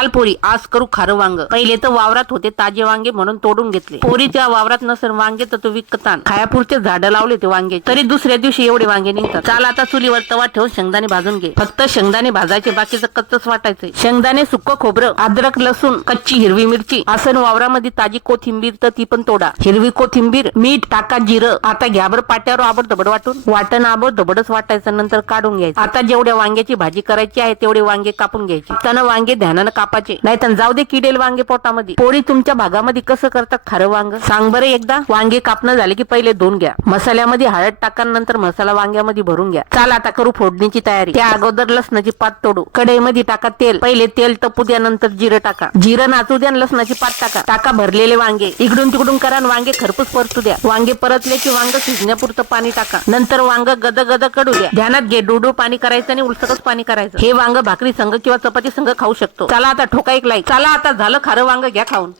चाल पोरी आज करू खारं वांग. पहिले तर वावरात होते ताजे वांगे म्हणून तोडून घेतले. पोरीच्या वावरात नसेल वांगे तर तो विकतान. खायापूरचे झाड लावले ते वांगे तरी दुसऱ्या दिवशी एवढे वांगे निघतात. चाल आता चुलीवर तवा ठेवून शेंगदाणे भाजून घे. फक्त शेंगदाणे भाजायचे बाकीचं कच्चच वाटायचं. शेंगदाणे सुक्क खोबरं अद्रक लसूण कच्ची हिरवी मिरची असं वावरामध्ये ताजी कोथिंबीर तर ती पण तोडा. हिरवी कोथिंबीर मीठ टाका जिरं. आता घ्या बरं पाट्यावर आबड दबड वाटून. वाटण आबर दबडच वाटायचं नंतर काढून घ्यायचं. आता जेवढ्या वांग्याची भाजी करायची आहे तेवढे वांगे कापून घ्यायचे. त्यानं वांगे ध्यानानं बापाचे. नाही तर जाऊ दे किडेल वांगे पोटामध्ये. पोळी तुमच्या भागामध्ये कसं करतात खारं वांग? सांग बरं एकदा. वांगे कापणं झाले की पहिले धुवून घ्या. मसाल्यामध्ये हळद टाका नंतर मसाला वांग्यामध्ये भरून घ्या. चाल आता करू फोडणीची तयारी. त्या अगोदर लसणाची पात तोडू. कढईमध्ये टाका तेल. पहिले तेल तपू द्या नंतर जिरं टाका. जिरं नाचू द्या लसणाची पात टाका. टाका भरलेले वांगे. इकडून तिकडून करा आणि वांगे खरपूस परतू द्या. वांगे परतले की वांग शिजण्यापुरतं पाणी टाका. नंतर वांग गद गद कडू द्या. ध्यानात घे. डुडू पाणी करायचं आणि उलसकच पाणी करायचं. हे वांग भाकरी संघ किंवा चपाती संघ खाऊ शकतो. चला आता ठोका एक लाईक चला आता झालं खारं वांग घ्या खाऊन.